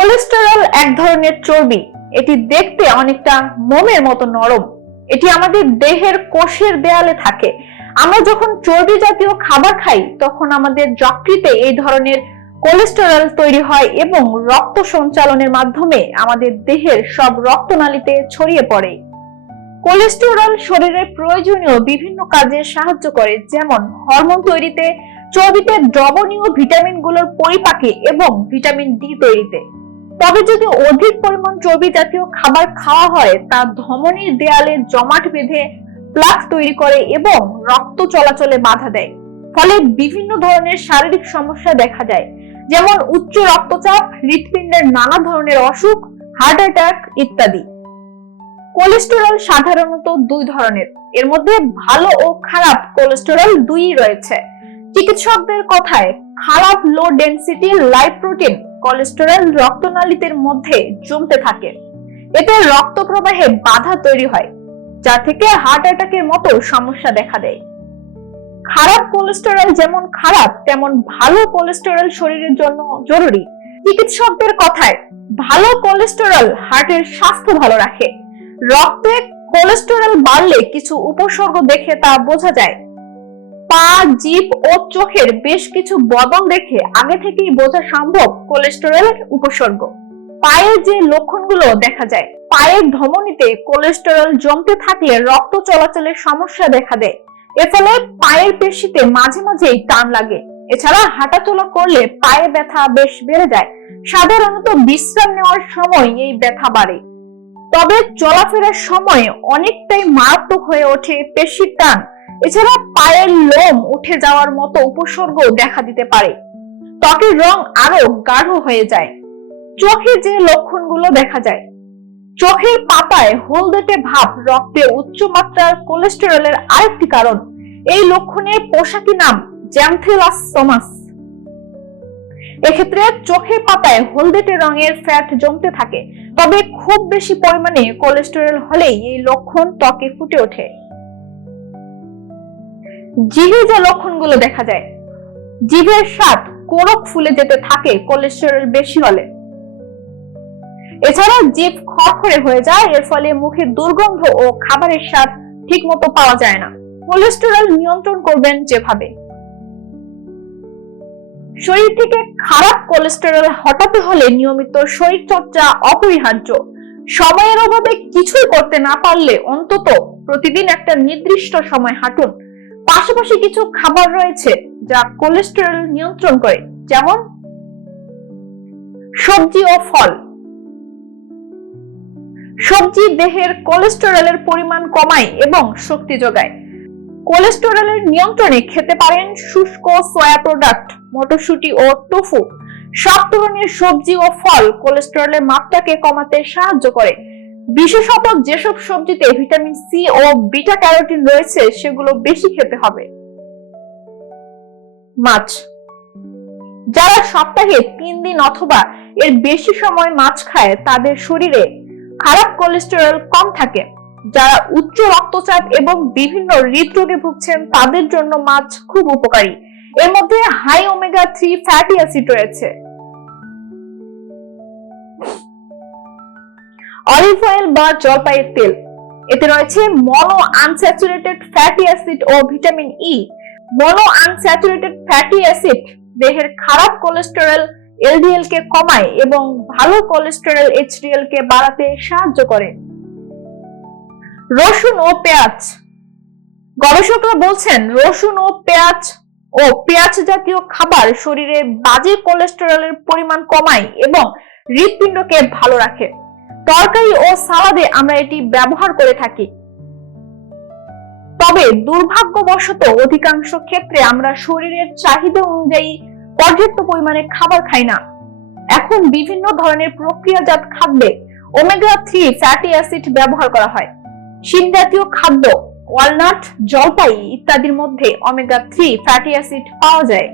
Cholesterol এক ধরনের চর্বি। এটি দেখতে অনেকটা মোমের মতো নরম। এটি আমাদের দেহের কোষের দেয়ালে থাকে। আমরা যখন চর্বি জাতীয় খাবার খাই তখন আমাদের যকৃতে এই ধরনের কোলেস্টেরল তৈরি হয় এবং রক্ত সঞ্চালনের মাধ্যমে আমাদের দেহের সব রক্তনালীতে ছড়িয়ে পড়ে। কোলেস্টেরল শরীরের প্রয়োজনীয় বিভিন্ন কাজে সাহায্য করে, যেমন হরমোন তৈরিতে, চর্বিতে দ্রবণীয় ভিটামিনগুলোর পরিপাকে এবং ভিটামিন ডি তৈরিতে। তবে যদি অধিক পরিমাণ চর্বি জাতীয় খাবার খাওয়া হয় তা ধমনীর দেয়ালে জমাট বেঁধে প্লাক তৈরি করে এবং রক্ত চলাচলে বাধা দেয়। ফলে বিভিন্ন ধরনের শারীরিক সমস্যা দেখা যায়, যেমন উচ্চ রক্তচাপ, হৃৎপিণ্ডের নানা ধরনের অসুখ, হার্ট অ্যাটাক ইত্যাদি। কোলেস্টেরল সাধারণত দুই ধরনের। এর মধ্যে ভালো ও খারাপ কোলেস্টেরল দুইই রয়েছে। চিকিৎসকদের কথায় খারাপ লো ডেনসিটি লাইপোপ্রোটিন কোলেস্টেরল রক্তনালীতে মধ্যে জমতে থাকে। এতে রক্ত প্রবাহে বাধা তৈরি হয়, যা থেকে হার্ট অ্যাটাকের মতো সমস্যা দেখা দেয়। খারাপ কোলেস্টেরল যেমন খারাপ তেমন ভালো কোলেস্টেরল শরীরের জন্য জরুরি। চিকিৎসকদের কথায় ভালো কোলেস্টেরল হার্টের স্বাস্থ্য ভালো রাখে। রক্তে কোলেস্টেরল বাড়লে কিছু উপসর্গ দেখে তা বোঝা যায়। পা, জিভ ও চোখের বেশ কিছু বদল দেখে আগে থেকেই বোঝা সম্ভব কোলেস্টেরলের উপসর্গ। পায়ে যে লক্ষণগুলো দেখা যায়, পায়ের ধমনীতে কোলেস্টেরল জমতে থাকলে রক্ত চলাচলের সমস্যা দেখা দেয়। এর ফলে পায়ের পেশিতে মাঝে মাঝেই টান লাগে। এছাড়া হাঁটাচলা করলে পায়ে ব্যথা বেশ বেড়ে যায়। সাধারণত বিশ্রাম নেওয়ার সময় এই ব্যথা বাড়ে। তবে চলাফেরার সময় অনেকটাই মারাত্মক হয়ে ওঠে পেশির টান। এছাড়া পায়ের লোম উঠে যাওয়ার মতো উপসর্গ দেখা দিতে পারে। ত্বকের রং আরো গাঢ় হয়ে যায়। চোখে যে লক্ষণগুলো দেখা যায়, চোখের পাতায় হলদেটে ভাব রক্তে উচ্চ মাত্রার কোলেস্টেরলের আরেকটি কারণ। এই লক্ষণের পোশাকি নাম জ্যামথেলাসোমাস। এক্ষেত্রে চোখের পাতায় হলদেটে রঙের ফ্যাট জমতে থাকে। তবে খুব বেশি পরিমাণে কোলেস্টেরল হলেই এই লক্ষণ ত্বকে ফুটে ওঠে। জিভে যে লক্ষণগুলো দেখা যায়, জিভের স্বাদ কোরক ফুলে যেতে থাকে কোলেস্টেরল বেশি হলে। এছাড়া জিভ খড়খড়ে হয়ে যায়। এর ফলে মুখে দুর্গন্ধ ও খাবারের স্বাদ ঠিক মতো পাওয়া যায় না। কোলেস্টেরল নিয়ন্ত্রণ করবেন যেভাবে: শরীর থেকে খারাপ কোলেস্টেরল হটাতে হলে নিয়মিত শরীর চর্চা অপরিহার্য। সময়ের অভাবে কিছুই করতে না পারলে অন্তত প্রতিদিন একটা নির্দিষ্ট সময় হাঁটুন। পাশাপাশি কিছু খাবার রয়েছে যা কোলেস্টেরল নিয়ন্ত্রণ করে, যেমন সবজি ও ফল। সবজি দেহের কোলেস্টেরলের পরিমাণ কমায় এবং শক্তি যোগায়। কোলেস্টেরলের নিয়ন্ত্রণে খেতে পারেন শুষ্ক সয়া প্রোডাক্ট, মটরশুঁটি ও টোফু। সব ধরনের সবজি ও ফল কোলেস্টেরলের মাত্রাকে কমাতে সাহায্য করে। বিশেষত যেসব সবজিতে ভিটামিন সি ও বিটা ক্যারোটিন রয়েছে সেগুলো বেশি খেতে হবে। মাছ। যারা সপ্তাহে 3 দিন অথবা এর বেশি সময় মাছ খায় তাদের শরীরে খারাপ কোলেস্টেরল কম থাকে। যারা উচ্চ রক্তচাপ এবং বিভিন্ন হৃদরোগে ভুগছেন তাদের জন্য মাছ খুব উপকারী। এর মধ্যে হাই ওমেগা 3 ফ্যাটি অ্যাসিড রয়েছে। অলিভ অয়েল বা জলপাইয়ের তেল, এতে রয়েছে মনো আনস্যাচুরেটেড ফ্যাটি অ্যাসিড ও vitamin E. Monounsaturated fatty acid দেহের খারাপ কোলেস্টেরল এলডিএল কে কমায় এবং ভালো কোলেস্টেরল এইচডিএল কে বাড়াতে সাহায্য করে। রসুন ও পেঁয়াজ। গবেষকরা বলছেন রসুন ও পেঁয়াজ জাতীয় খাবার শরীরে বাজে কোলেস্টেরলের পরিমাণ কমায় এবং হৃৎপিণ্ডকে ভালো রাখে। তরকারি ও সালাদে আমরা এটি ব্যবহার করে থাকি। তবে দুর্ভাগ্যবশত অধিকাংশ ক্ষেত্রে আমরা শরীরের চাহিদা অনুযায়ী পর্যাপ্ত পরিমাণে খাবার খাই না। এখন বিভিন্ন ধরনের প্রক্রিয়াজাত খাদ্যে ওমেগা 3 ফ্যাটি অ্যাসিড ব্যবহার করা হয়। শিম জাতীয় খাদ্য, ওয়ালনাট, জলপাই ইত্যাদির মধ্যে ওমেগা 3 ফ্যাটি অ্যাসিড পাওয়া যায়।